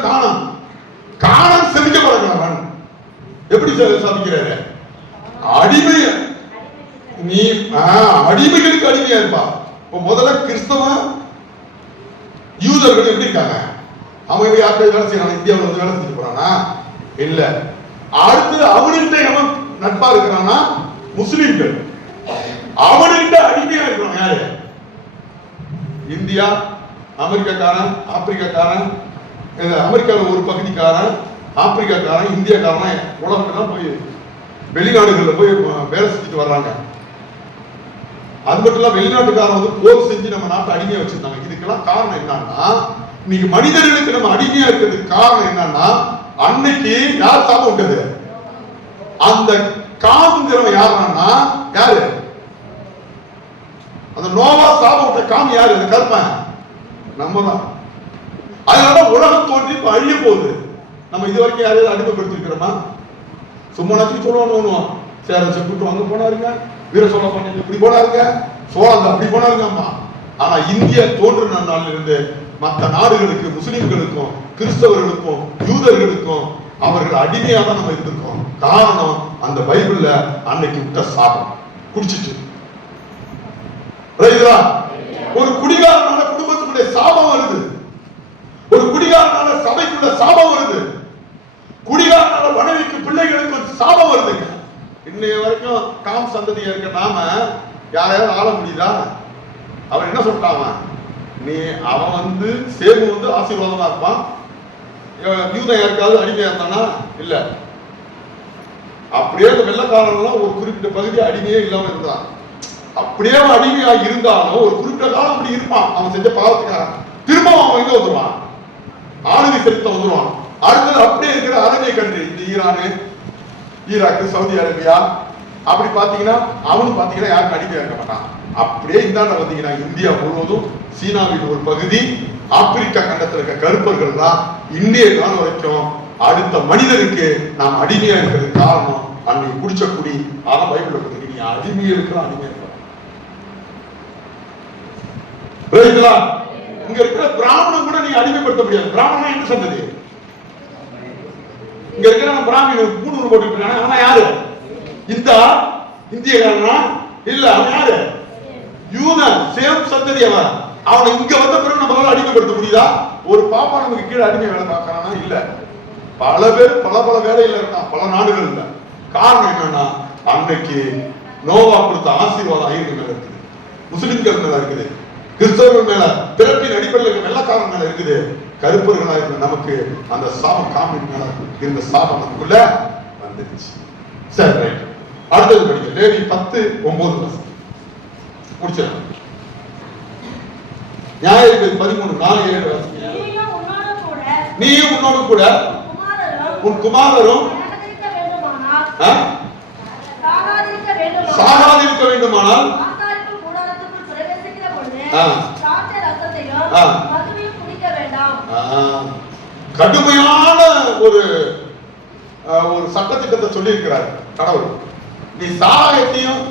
காணம் செபிக்கப்படலாம். எப்படி சபிக்கிறாரு, அடிமை, நீ அடிமைகளுக்கு அடிமையா இருப்பா. முதல்ல கிறிஸ்தவ யூதர்கள் எப்படி இருக்காங்க, அவங்க யார்கிட்ட வேலை செய்யறாங்க, இந்தியாவில் வந்து வேலை செஞ்சுட்டு போறானா இல்ல. அடுத்து அவனுக்கிட்ட எவன் நட்பா இருக்கிறானா, முஸ்லிம்கள். அவனுக்கிட்ட அடிமையா இருக்கிறான் யாரு, இந்தியா, அமெரிக்காக்காரன், ஆப்பிரிக்காக்காரன், அமெரிக்காவில் ஒரு பகுதிக்காரன், ஆப்பிரிக்காக்காரன், இந்தியாக்காரன், உலகத்துலாம் போய் வெளிநாடுகளில் போய் வேலை செஞ்சுட்டு வர்றாங்க. அது மட்டும் இல்ல, வெளிநாட்டுக்காரன் வந்து போர் செஞ்சு நம்ம நாட்டை அடிமையா வச்சிருந்தாங்க. இதுக்கெல்லாம் காரணம் என்னன்னா, இன்னைக்கு மனிதர்களுக்கு நம்ம அடிமையா இருக்கிறதுக்கு காரணம் என்னன்னா, அன்னைக்கு யார் சாபம் விட்டது, அந்த காம்ங்கிறவன் யாருன்னா யாரு, அந்த நோவா சாபம் விட்ட காம் யாரு, அந்த கற்பன் நம்ம தான். அதனால உலகம் தோன்றி இப்ப அழிய போகுது. நம்ம இது வரைக்கும் யாரையாவது அடிமைப்படுத்திருக்கிறோமா, சும்மா நச்சு சொல்லுவோம், சேர கூட்டு அங்க போனாருங்க, வீர சோழ பாண்டியன் இப்படி போனாருங்க, சோழங்க அப்படி போனாருங்க அம்மா. ஆனா இந்தியா தோன்றின நாளில் இருந்து மற்ற நாடுகளுக்கு, முஸ்லிம்களுக்கும், கிறிஸ்தவர்களுக்கும், யூதர்களுக்கும் அவர்கள் அடிமையா தான் நம்ம இருந்திருக்கோம். காரணம் அந்த பைபிள்ல அன்னைக்கு விட்ட சாபம் குடிச்சிட்டு. ஒரு குடிகாரனால குடும்பத்துக்குள்ள சாபம் வருது, ஒரு குடிகாரனால சபைக்குள்ள சாபம் வருது, குடிகாரனால மனைவிக்கு பிள்ளைகளுக்கு சாபம் வருதுங்க. இன்னைய வரைக்கும் காம் சந்ததியா இருக்க நாம யாரையாவது ஆள முடியுதா? அவன் என்ன சொல்லிட்டான், நீ அவன் வந்து சேபு வந்து ஆசீர்வாதமா இருப்பான், யூதன் யாருக்காவது அடிமையா இருந்தானா இல்ல. அப்படியே இந்த வெள்ளக்காரன் ஒரு குறிப்பிட்ட பகுதி அடிமையே இல்லாம இருந்தான். அப்படியே அவன் அடிமையா இருந்தாலும் ஒரு குறிப்பிட்ட காலம் அப்படி இருப்பான், அவன் செஞ்ச பாவத்துக்காக. திரும்ப அவன் எங்க வந்துருவான், ஆளுகை செலுத்த வந்துருவான். அடுத்தது அப்படியே இருக்கிற அரபிய கண்ட்ரி, இந்த ஈரானு, ஈராக்கு, சவுதி அரேபியா, அப்படி பாத்தீங்கன்னா அவனும் பாத்தீங்கன்னா யாருக்கும் அடிமையா இருக்க மாட்டான். அப்படியே இந்தாண்ட வந்தீங்கன்னா இந்தியா முழுவதும், சீனாவின் ஒரு பகுதி, ஆப்பிரிக்கா கண்டத்தில் இருக்க கருப்பர்கள் தான் இந்திய காலம் வரைக்கும் அடுத்த மனிதனுக்கு நாம் அடிமையா இருக்கிறது காரணம் அன்னைக்கு குடிச்ச குடி. ஆனா பைபிள்ல கொடுத்து நீ அடிமையா இருக்கலாம், அடிமையா இருக்கலாம். இங்க இருக்கிற பிராமணன் கூட நீங்க அடிமைப்படுத்த முடியாது. பிராமணன் என்ன சந்ததி, இங்க இருக்கிற பிராமணன் கூடு போட்டு இருக்காங்க, ஆனா யாரு, இந்த இந்தியக்காரனா இல்ல, அவன் யாரு, யூதன், சேம் சந்ததி. அவன் அவனை இங்க வந்த பிறகு நம்மளால அடிமைப்படுத்த முடியுதா? ஒரு பாப்பா நமக்கு கீழே அடிமை வேலை பார்க்கறானா இல்ல. பல பேர் பல வேலையில இருக்கான், பல நாடுகள் இல்ல. காரணம் என்னன்னா, அன்னைக்கு நோவா கொடுத்த ஆசீர்வாதம் ஐயர்கள் மேல இருக்குது, முஸ்லிம்கள் மேல இருக்குது, கிறிஸ்தவர்கள் மேல, பிறப்பின் அடிப்படையில் வெள்ளக்காரன் மேல இருக்குது. கருப்பர்களா இருந்த நமக்கு அந்த சாபம், காமின் மேல இருந்த சாபம் நமக்குள்ள வந்துருச்சு. சரி, ரைட். அடுத்தது படிக்க லேவி 10:9 முடிச்சிடலாம். நியாயாதிபதி 13:4-7 நீயும் உன்னோடு கூட உன் குமாரரும் சாகாதிருக்க வேண்டுமானால் கடுமையான ஒரு சட்டத்திட்டத்தை சொல்லி இருக்கிறார் கடவுள். நீ சாராயத்தையும்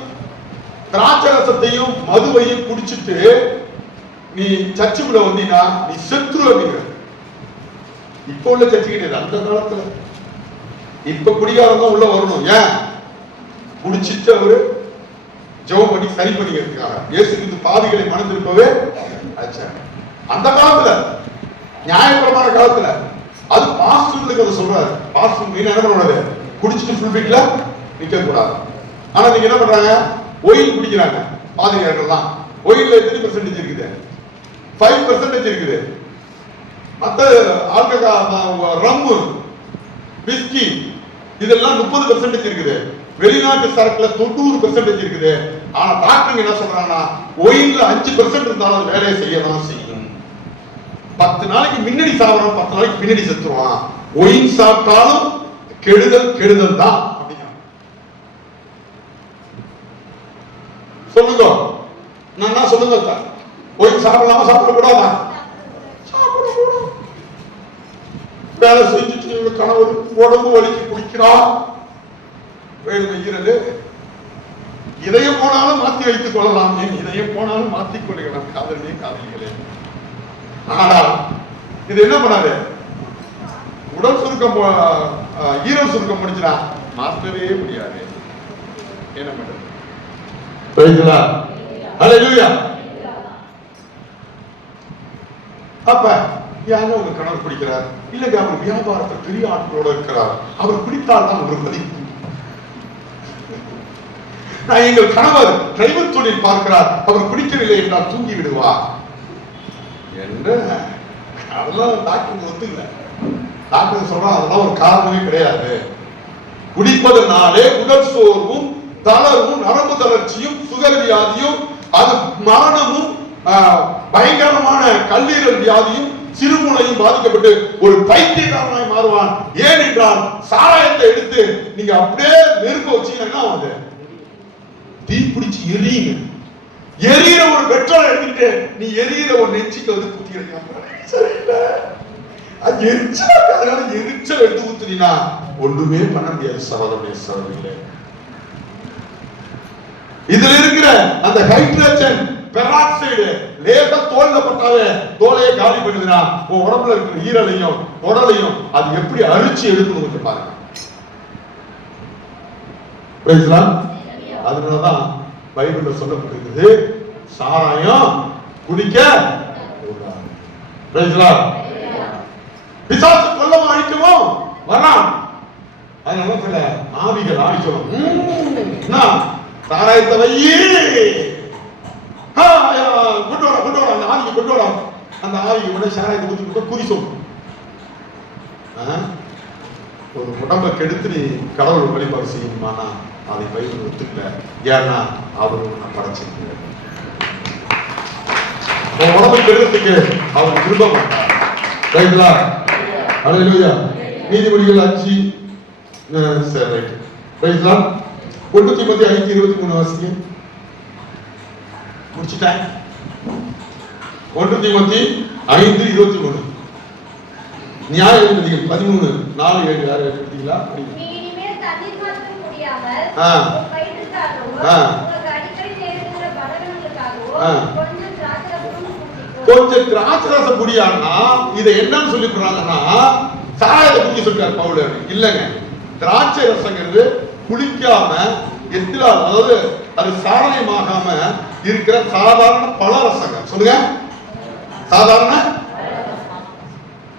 திராட்சை ரசத்தையும் மதுவையும் குடிச்சிட்டு நீ சர்ச்சுக்குள்ள வந்தீங்கன்னா நீ செத்துரு அப்படிங்கிற. இப்ப உள்ள சர்ச்சு கிடையாது, அந்த காலத்துல. இப்ப குடிகாரம் தான் உள்ள வரணும். ஏன்? குடிச்சிட்டு அவரு ஜெபம் பண்ணி சரி பண்ணிக்கிறதுக்காக. இயேசுக்கு பாவிகளை மனம் திருப்பவே அந்த காலத்துல, நியாயபரமான காலத்துல. அது பாஸ்டர்களுக்கு அதை சொல்றாரு. பாஸ்டர் என்ன பண்ணக்கூடாது, குடிச்சிட்டு ஃபுல் வீட்ல நிக்க கூடாது. ஆனா நீங்க என்ன பண்றாங்க, ஒயின் குடிக்கிறாங்க பாதிரியார்கள் தான். ஒயின்ல எத்தனை பெர்சன்டேஜ் இருக்குது? 5% இருக்குது. மற்ற ஆல்கஹால், ரம்மு, விஸ்கி இதெல்லாம் 30% இருக்குது. வெளிநாட்டு சரக்குல 90% இருக்குது. ஆனா டாக்டர் என்ன சொல்றாங்கன்னா, ஒயின்ல 5% இருந்தாலும் வேலையை செய்யதான் செய்யும். 10 நாளைக்கு முன்னாடி சாப்பிடுறோம், 10 நாளைக்கு பின்னாடி செத்துருவான். ஒயின் சாப்பிட்டாலும் கெடுதல் தான். சொல்லுங்க, நான் சொல்லுங்க, ஒயின் சாப்பிடலாமா சாப்பிடக்கூடாதா? சாப்பிடக்கூடாது. வேலை செஞ்சுட்டு கணவர் உடம்பு வலிக்கு குடிக்கிறா, ஈரல் இதயம் போனாலும் மாத்தி வைத்துக் கொள்ளலாம். இதயம் போனாலும் மாத்திக் கொள்ளலாம் காதலிகளே. ஆனால் இது என்ன பண்ணாரு, உடல் சுருக்கம் ஈரம் சுருக்கம் முடிச்சுனா மாற்றவே முடியாது. என்ன பண்றது? அப்ப யாங்க உங்க கணவர் குடிக்கிறார், இல்லங்க அவர் வியாபாரத்தை பெரிய ஆட்களோட இருக்கிறார், அவர் குடித்தால் தான் ஒரு மதிப்பு. நான் எங்கள் கணவர் டிரைவர் தொழில் பார்க்கிறார், அவர் குடிக்கவில்லை என்றால் தூங்கி விடுவார் என்று அதெல்லாம் டாக்டர் ஒத்துக்கல. டாக்டர் சொல்றான் அதெல்லாம் ஒரு காரணமே கிடையாது. குடிப்பதனாலே உடல் சோர்வும் தளர்வும் நரம்பு தளர்ச்சியும் சுகர் வியாதியும் அது மரணமும் பயங்கரமான கல்லீரல் வியாதியும் சிறுமுனையும் பாதிக்கப்பட்டு ஒரு பைத்தியக்காரனாய் மாறுவான். ஏனென்றால் சாராயத்தை எடுத்து நீங்க அப்படியே நெருப்ப வச்சீங்கன்னா வந்து தீ பிடிச்சு எரியுங்க. எரியிற ஒரு பெட்ரோல் எடுத்துக்கிட்டு நீ எரியிற ஒரு நெஞ்சிக்கு வந்து குத்திக்கிறீங்க, சரியில்லை. அது எரிச்சல் எடுத்து ஊத்துனீங்கன்னா ஒன்றுமே பண்ண முடியாது. சகோதரர்களே, இதுல இருக்கிற அந்த ஹைட்ரஜன் பெராக்சைடு லேசா தோல்ல பட்டாலே தோலையை காலி பண்ணுதுன்னா உன் உடம்புல இருக்கிற ஈரலையும் உடலையும் அது எப்படி அழிச்சு எடுக்கணும் பாருங்க. அதனாலதான் பைபிள்ல சொல்லப்பட்டிருக்குது, சாராயம் குடிக்க பிசாசு கொல்லவும் அழிக்கவும் வரான். அதனால சில ஆவிகள் ஆடி சொல்லும், சாராயத்தை வையே கொண்டு வர அந்த ஆவியை கொண்டு வர, அந்த ஆவியை உடனே சாராயத்தை கொடுத்து குறி சொல்லும். ஒரு உடம்பை கெடுத்து நீ கடவுள் வழிபாடு செய்யணுமானா அதை பைபிள் ஒத்துக்கல. ஏன்னா அவர் உன்னை படைச்சிருக்க உடம்பை கெடுக்கிறதுக்கு அவர் விரும்ப மாட்டார். ரைட்டுங்களா? அல்லேலூயா. நீதிமொழிகள் 5 சரி ரைட். ரைட்டுங்களா? 1 தீமோத்தேயு 5:23 வாசிங்க. முடிச்சிட்டேன். 1 தீமோத்தேயு 5:23. நியாயாதிபதிகள் 13:4-7 யார் எடுத்தீங்களா? நீ இனிமேல் தண்ணீர் மாத்திரம் குடியாமல் உன் வயிற்றுக்காகவும் உனக்கு அடிக்கடி நேருகிற பலவீனங்களுக்காகவும் கொஞ்சம் திராட்சரசம் குடியான்னா இதை என்னன்னு சொல்லி போறாங்கன்னா சாராயத்தை குடிக்க சொல்லிட்டார் பவுல். இல்லைங்க, திராட்சை ரசங்கிறது குளிக்காம எத்திரால், அதாவது அது சாராயமாகாம இருக்கிற சாதாரண பழ ரசங்க. சொல்லுங்க, சாதாரண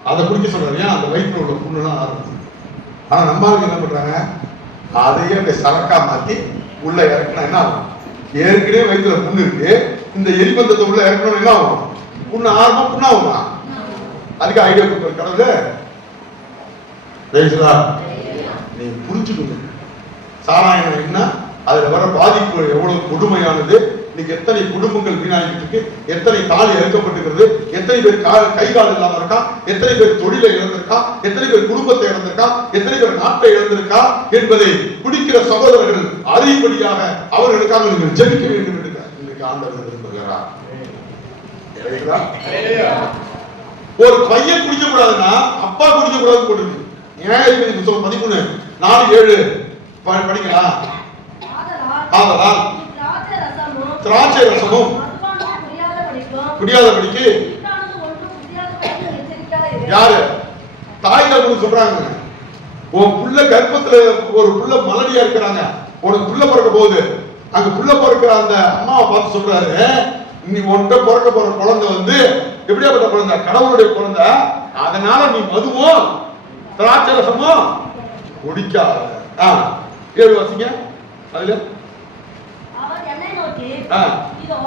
அதை குடிக்க சொல்றாரு. ஏன்? அந்த வயிற்றுல உள்ள புண்ணுலாம் ஆரம்பிச்சு. ஆனா நம்ம என்ன பண்றாங்க, அதையே அந்த சரக்கா மாத்தி உள்ள இறக்குனா என்ன ஆகும்? ஏற்கனவே வயிற்றுல புண்ணு இருக்கு, இந்த எரிபந்தத்தை உள்ள இறக்கணும் என்ன ஆகும்? புண்ணு ஆரம்பா புண்ணாகுமா? அதுக்கு ஐடியா கொடுக்குற கடவுள். நீ புரிஞ்சுக்கணும் சாராயம் என்ன, அதுல வர பாதிப்பு எவ்வளவு கொடுமையானது. இன்னைக்கு எத்தனை குடும்பங்கள் வீணாகிட்டு இருக்கு, எத்தனை தாலி இறக்கப்பட்டிருக்கிறது, எத்தனை பேர் கை கால் இல்லாம இருக்கா, எத்தனை பேர் தொழிலை இழந்திருக்கா, எத்தனை பேர் குடும்பத்தை இழந்திருக்கா, எத்தனை பேர் நாட்டை இழந்திருக்கா என்பதை குடிக்கிற சகோதரர்கள் அறியும்படியாக அவர்களுக்காக நீங்கள் ஜெபிக்க வேண்டும் என்று இன்னைக்கு ஆண்டவர் விரும்புகிறார். ஒரு பையன் குடிக்க கூடாதுன்னா அப்பா குடிக்க கூடாது போட்டுருக்கு. நியாயாதிபதி புத்தகம் 13:4-7 படிக்கலாம். ஆதலால் திராட்சை ரசமும் குடியாதபடிக்கு யாரு தாய்கள் சொல்றாங்க, உன் புள்ள கர்ப்பத்துல ஒரு புள்ள மலடியா இருக்கிறாங்க, உனக்கு புள்ள பிறக்க போகுது, அங்க புள்ள பிறக்கிற அந்த அம்மாவை பார்த்து சொல்றாரு, நீ ஒன்றை பிறக்க போற குழந்தை வந்து எப்படியாப்பட்ட குழந்தை? கடவுளுடைய குழந்தை. அதனால நீ மதுவும் திராட்சை ரசமும் குடிக்காத. 7 வாசிங்க. அதுல இதோ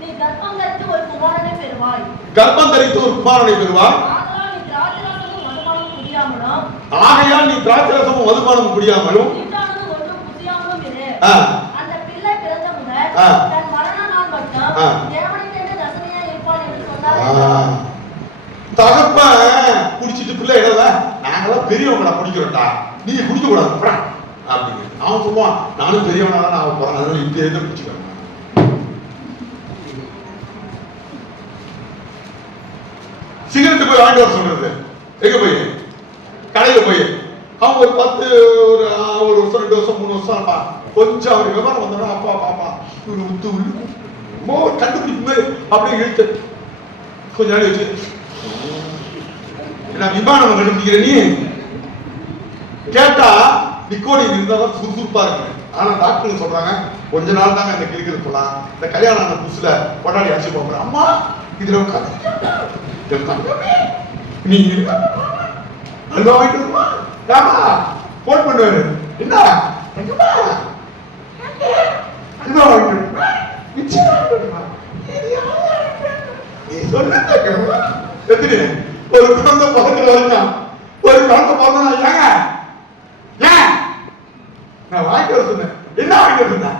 நீ கர்ப்பம் தரித்து ஒரு குமாரனை பெறுவாய். கர்ப்பம் தரித்து ஒரு குமாரனை பெறுவாய். ஆகையால் நீ திராட்சரசமும் மதுபானமும் குடியாமலும் அந்த பிள்ளை பிறந்த முதல் தன் மரண நாள் மட்டும் தேவனுக்கு என்று தசமையா இருப்பான் என்று சொன்னார். தகப்பன் குடிச்சிட்டு பிள்ளை இடல, நாங்களாம் பெரியவங்களா குடிக்கிறோம்டா, நீங்க குடிக்க கூடாது அப்படின்னு அவன் சொல்லுவான். நானும் பெரியவனா தான் நான் போறேன், அதனால இப்ப எதை குடிச்சுக்கிறேன். சிகரெட்டு போய் வாங்கி வர சொல்றது, எங்க போய் கடையில போய் அவன் ஒரு 10 ஒரு வருஷம் 2 வருஷம் 3 வருஷம் கொஞ்சம் அவர் விவரம் வந்தோன்னா அப்பா பாப்பா இவரு உத்து கண்டுபிடிப்பு அப்படியே இழுத்து கொஞ்ச நாள் வச்சு என்ன விமானம் கண்டுபிடிக்கிற நீ கேட்டா நிக்கோடின் இருந்தாதான் சுறுசுறுப்பா இருக்கு. ஆனா டாக்டர் சொல்றாங்க கொஞ்ச நாள் தாங்க இந்த கிளிக்கிறது போலாம், இந்த கல்யாணம் ஆன புதுசுல கொண்டாடி அடிச்சு போறேன். அம்மா இதுல நீ அல்வா வாங்கிட்டு வருமா போன் பண்ணுவாரு, என்ன அல்வா வாங்கிட்டு ஒரு குழந்தை பக்கத்துல வரைக்கும் ஒரு குழந்தை பிறந்தா ஏங்க நான் வாங்கிட்டு வர சொன்னேன், என்ன வாங்கிட்டு வர சொன்னேன்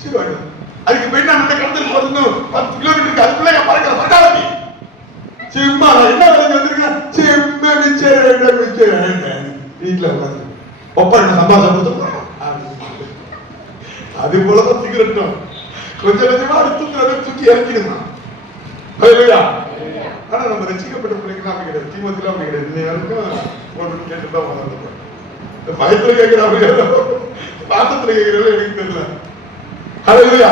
சரி வாங்கிட்டு அதுக்கு போய் நான் அந்த கடத்துக்கு போறதுன்னு 10 கிலோமீட்டருக்கு அதுக்குள்ள என் பறக்கிற பட்டாளி சிம்மா நான் என்ன வேலைக்கு வந்திருக்கேன், சிம்ம மிச்சம் வீட்டுல உட்காந்து ஒப்பா என்ன சம்பாதம் கொடுத்து அது போலதான் சிகரெட்டும் கொஞ்சம் கொஞ்சமா தூக்கி இறக்கிடுமா. ஆனா நம்ம ரசிக்கப்பட்ட பிள்ளைங்க அப்படி கிடையாது, தீமத்தில அப்படி கிடையாது. இன்னை வரைக்கும் கேட்டுதான் வளர்ந்துருக்கோம். இந்த பயத்துல கேட்கிறாங்க, பாசத்துல கேட்கிறவங்க எனக்கு தெரியல. ஹல்லேலூயா.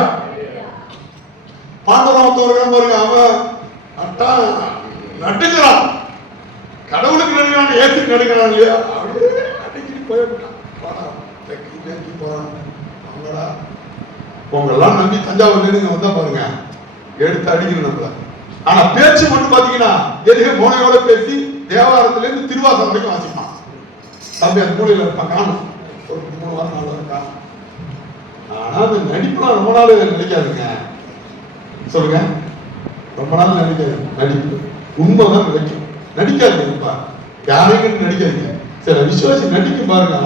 பாண்டவராமத்தவர்கள் பாருங்க, அவன் அட்டா நட்டுக்கிறான், கடவுளுக்கு நடுக்கிறான், ஏசுக்கு நடுக்கிறான் இல்லையா, அப்படியே அடிக்கடி போயிட்டான். அவங்களா உங்களெல்லாம் நம்பி தஞ்சாவூர்ல நீங்க வந்தா பாருங்க எடுத்து அடிக்கணும் நம்மள. ஆனா பேச்சு மட்டும் பாத்தீங்கன்னா எதுவே மோனையோட பேசி தேவாரத்துல இருந்து திருவாசகம் வரைக்கும் வாசிப்பான். தம்பி அந்த மூலையில இருப்பான், காணும் ஒரு 3 வாரம் 4 வாரம் காணும். ஆனா அந்த நடிப்புலாம் ரொம்ப நாள் நினைக்காதுங்க, சொல்லுங்க ரொம்ப நாள் நடிக்காது. நடிப்பு உண்மைதான் நினைக்கும், நடிக்காதுப்பா யாரையும் நடிக்காதுங்க. சில விசுவாசி நடிக்கும் பாருங்க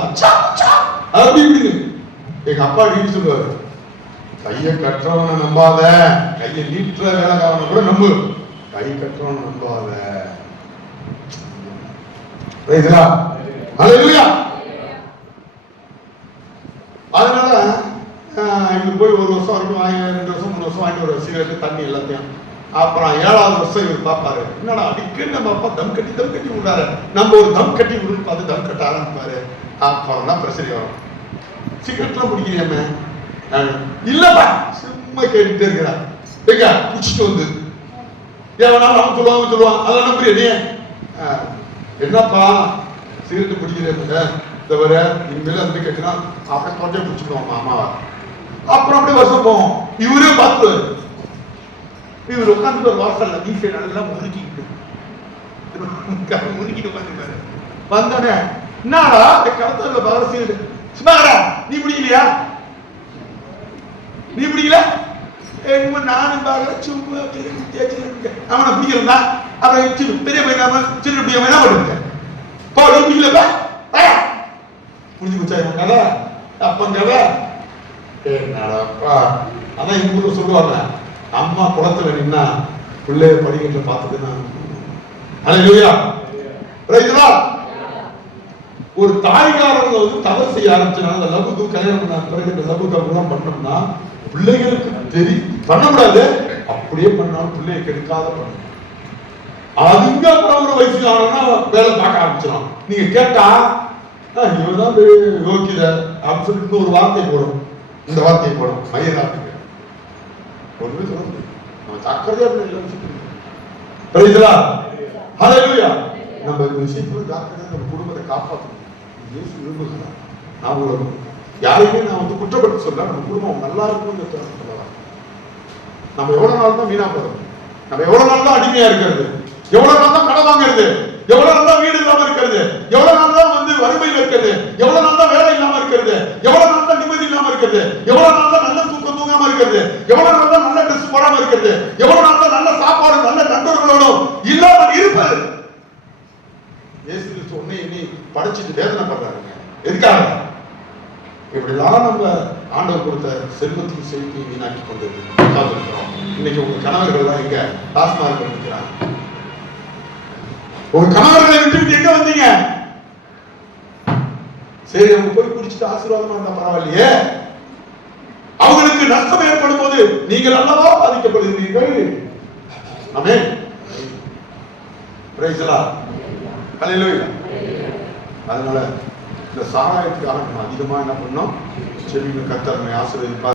அப்படி இப்படின்னு. எங்க அப்பா அடிக்கடி சொல்லுவாரு, கையை கற்றவனை நம்பாத, கையை நீட்டுற வேலைக்காரனை கூட நம்பு, கை கற்றவனை நம்பாத. அதனால இவரு போய் 1 வருஷம் வரைக்கும் வாங்கி 2 வருஷம் 3 வருஷம் வாங்கி ஒரு சிகரெட்டு தண்ணி எல்லாத்தையும். அப்புறம் 7வது வருஷம் இவர் பார்ப்பாரு, என்னடா அடிக்கடி நம்ம அப்பா தம் கட்டி விடுறாரு, நம்ம ஒரு தம் கட்டி விடுன்னு பார்த்து தம் கட்ட ஆரம்பிப்பாரு. அப்புறம் தான் பிரச்சனை வரும். சிகரெட்லாம் பிடிக்கிறீங்க இல்லப்பா, சும்மா கேட்டுட்டே இருக்கிறான். எங்க குடிச்சிட்டு வந்து ஏவனாலும் அவன் சொல்லுவான் அதெல்லாம் நம்புறிய என்னப்பா சிகரெட்டு பிடிக்கிறேன் தவிர இனிமேல வந்து கேட்கிறான் அப்படியே கொஞ்சம் பிடிச்சிடுவான் அம்மாவா. அப்புறம் அப்படியே வருஷம் போவோம், இவரே பார்த்துருவாரு. இவர் உட்காந்து ஒரு வாசல்ல மீசை நல்லா முறுக்கிட்டு உட்காந்துருக்காரு. வந்தோடனே என்னடா இந்த கடத்தல பவர சிகரெட் சும்மாடா நீ பிடிக்கலையா, நீ பிடிக்கல நானும் பாக்கல சும்மா அவனை பிடிக்கிறா. அப்புறம் பெரிய பையன் சின்ன பையன் என்ன பண்ணுங்க பிடிக்கல புரிஞ்சு போச்சா கதை அப்பன் கதை. என்னடாப்பா அதான் எங்க ஊர்ல சொல்லுவாங்க, அம்மா குளத்துல நின்னா பிள்ளைய படிக்கட்டுல பார்த்ததுன்னா ஒரு தாய்காரங்க வந்து தவறு செய்ய ஆரம்பிச்சனால அந்த லவ்வுக்கு கல்யாணம் பண்ண பிறகு இந்த லவ்வுக்கு எல்லாம் பண்ணோம்னா பிள்ளைகளுக்கு பண்ணக்கூடாது, அப்படியே பண்ணாலும் பிள்ளைய கெடுக்காத பண்ணணும். அதுங்க அப்புறம் ஒரு வயசு ஆனா வேலை பார்க்க ஆரம்பிச்சிடும். நீங்க கேட்டா இவதான் யோக்கியத அப்படின்னு சொல்லிட்டு ஒரு வார்த்தை போடும், இந்த வார்த்தையை போடும் மையதாட்டுக்கு ஒண்ணுமே சொல்ல முடியும். நம்ம ஜாக்கிரதையா நம்ம விஷயத்துல ஜாக்கிரதையா நம்ம குடும்பத்தை காப்பாற்றணும். இயேசு விரும்புகிறார். நான் உங்களுக்கு யாரையுமே நான் வந்து குற்றப்படுத்த சொல்ல, நம்ம குடும்பம் நல்லா இருக்கும்னு சொல்லலாம். நம்ம எவ்வளவு நாள் தான் வீணா போறது, நம்ம எவ்வளவு நாள் தான் அடிமையா இருக்கிறது, எவ்வளவு நாள் தான் கடன் வாங்குறது, எவ்வளவு நாள் தான் வீடு இல்லாம இருக்கிறது, எவ்வளவு நாள் தான் வந்து வறுமையில் இருக்கிறது, எவ்வளவு நாள் தான் வேலை இல்லாம இருக்கிறது, எவ்வளவு நாள் தான் நிம்மதி இல்லாம இருக்கிறது, எவ்வளவு நாள் தான் நல்ல தூக்கம் தூங்காம இருக்கிறது. இருக்கிறது, எவ்வளவு நாள் தான் நல்ல ட்ரெஸ் போடாம இருக்கிறது, எவ்வளவு நாள் தான் நல்ல சாப்பாடு நல்ல நண்பர்களோடும் இல்லாமல் இருப்பது. இயேசு கிறிஸ்து உன்னை என்னை படைச்சிட்டு வேதனைப்படுறாருங்க. எதுக்காக? இப்படிலாம் நம்ம ஆண்டவர் கொடுத்த செல்வத்தின் செய்தியை வீணாக்கி கொண்டு இருக்கிறோம். இன்னைக்கு உங்க கணவர்கள் தான் இங்க டாஸ்மாக் பண்ணிக்கிறாங்க. உங்க கணவர்களை விட்டு எங்க வந்தீங்க? சரி, அவங்க போய் குடிச்சிட்டு ஆசீர்வாதமா இருந்தா பரவாயில்லையே. அவங்களுக்கு நஷ்டம் ஏற்படும் போது நீங்கள் அல்லவா பாதிக்கப்படுகிறீர்கள். ஆமென். Praise the Lord. ஹல்லேலூயா. அதனால இந்த சாராயத்துக்காக நம்ம அதிகமா என்ன பண்ணோம்? செவிங்க கர்த்தர் நம்மை ஆசீர்வதிப்பார்.